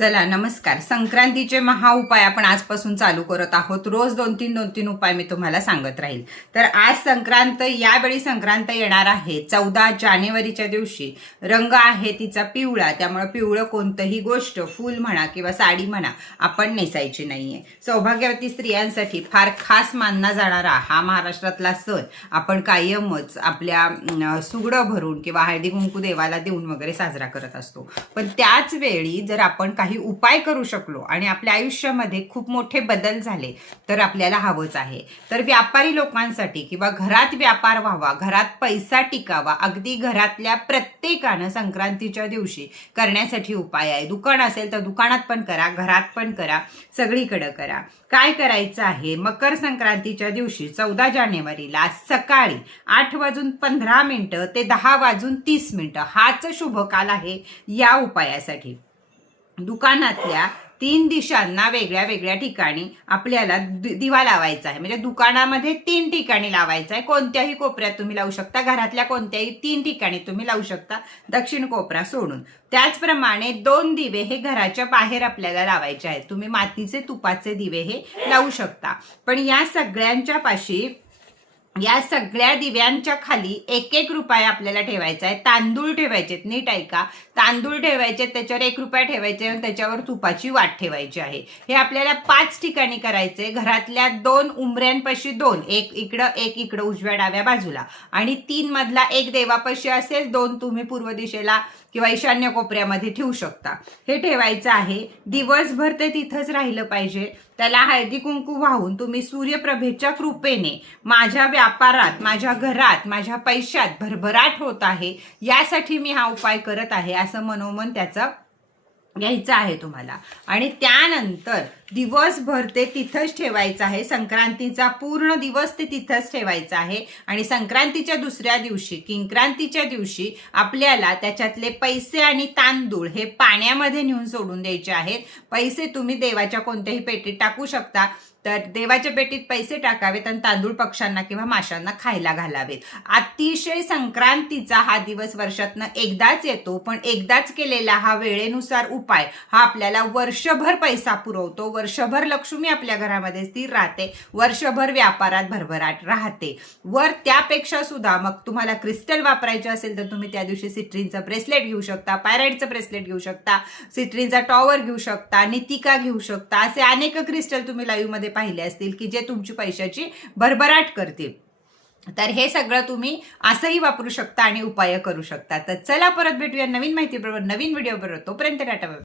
चला नमस्कार. संक्रांतीचे महाउपाय आपण आजपासून चालू करत आहोत. रोज दोन तीन दोन तीन उपाय मी तुम्हाला सांगत राहील. तर आज संक्रांत यावेळी संक्रांत येणार आहे. चौदा जानेवारीच्या दिवशी रंग आहे तिचा पिवळा. त्यामुळे पिवळं कोणतंही गोष्ट फूल म्हणा किंवा साडी म्हणा आपण नेसायची नाहीये. सौभाग्यवती स्त्रियांसाठी फार खास मानला जाणारा हा महाराष्ट्रातला सण आपण कायमच आपल्या सुगडं भरून किंवा हळदी कुंकू देवाला देऊन वगैरे साजरा करत असतो. पण त्याच वेळी जर आपण काही उपाय करू शकलो आणि आपल्या आयुष्यामध्ये खूप मोठे बदल झाले तर आपल्याला हवंच आहे. तर व्यापारी लोकांसाठी किंवा घरात व्यापार व्हावा घरात पैसा टिकावा अगदी घरातल्या प्रत्येकानं संक्रांतीच्या दिवशी करण्यासाठी उपाय आहे. दुकान असेल तर दुकानात पण करा घरात पण करा सगळीकडं करा. काय करायचं आहे? मकर संक्रांतीच्या दिवशी चौदा जानेवारीला सकाळी आठ वाजून पंधरा मिनिटं ते दहा वाजून तीस मिनिटं हाच शुभ काल आहे या उपायासाठी. दुकानातल्या तीन दिशांना वेगळ्या वेगळ्या ठिकाणी आपल्याला दिवा लावायचा आहे. म्हणजे दुकानामध्ये तीन ठिकाणी लावायचा आहे. कोणत्याही कोपऱ्यात तुम्ही लावू शकता. घरातल्या कोणत्याही तीन ठिकाणी तुम्ही लावू शकता दक्षिण कोपरा सोडून. त्याचप्रमाणे दोन दिवे हे घराच्या बाहेर आपल्याला लावायचे आहेत. तुम्ही मातीचे तुपाचे दिवे हे लावू शकता. पण या सगळ्यांच्या पाशी या सगळ्या दिव्यांच्या खाली एक एक रुपया आपल्याला ठेवायचा आहे तांदूळ ठेवायचेत नीट ऐका. तांदूळ ठेवायचे त्याच्यावर एक रुपया ठेवायचे आणि त्याच्यावर तुपाची वाट ठेवायची आहे. हे आपल्याला पाच ठिकाणी करायचे घरातल्या दोन उमऱ्यांपाशी दोन. एक इकडं एक इकडं उजव्या डाव्या बाजूला. आणि तीन मधला एक देवापाशी असेल दोन तुम्ही पूर्व दिशेला किंवा ईशान्य कोपऱ्यामध्ये ठेवू शकता. हे ठेवायचं आहे. दिवसभर ते तिथंच राहिलं पाहिजे. त्याला हळदी कुंकू वाहून तुम्ही सूर्यप्रभेच्या कृपेने माझ्या व्यापारात माझ्या घरात माझ्या पैशात भरभराट होत आहे यासाठी मी हा उपाय करत आहे असं मनोमन त्याचं घ्यायचं आहे तुम्हाला. आणि त्यानंतर दिवसभर ते तिथंच ठेवायचं आहे. संक्रांतीचा पूर्ण दिवस ते तिथंच ठेवायचं आहे. आणि संक्रांतीच्या दुसऱ्या दिवशी किंक्रांतीच्या दिवशी आपल्याला त्याच्यातले पैसे आणि तांदूळ हे पाण्यामध्ये नेऊन सोडून द्यायचे आहेत. पैसे तुम्ही देवाच्या कोणत्याही पेटीत टाकू शकता. तर देवाच्या पेटीत पैसे टाकावेत आणि तांदूळ पक्ष्यांना किंवा माशांना खायला घालावेत. अतिशय संक्रांतीचा हा दिवस वर्षातनं एकदाच येतो पण एकदाच केलेला हा वेळेनुसार उपाय हा आपल्याला वर्षभर पैसा पुरवतो. वर्षभर लक्ष्मी आपल्या घरामध्ये स्थिर राहते. वर्षभर व्यापारात भरभराट राहते. वर त्यापेक्षा सुद्धा मग तुम्हाला क्रिस्टल वापरायचे असेल तर तुम्ही त्या दिवशी सिट्रीनचं ब्रेसलेट घेऊ शकता पायराईडचं ब्रेसलेट घेऊ शकता सिट्रीनचा टॉवर घेऊ शकता नितिका घेऊ शकता असे अनेक क्रिस्टल तुम्ही लाईव्हमध्ये पाहिले असतील की जे तुमची पैशाची भरभराट करतील. तर हे सगळं तुम्ही असंही वापरू शकता आणि उपाय करू शकता. तर चला परत भेटूया नवीन माहिती बरोबर नवीन व्हिडिओ बरोबर. तोपर्यंत टाटा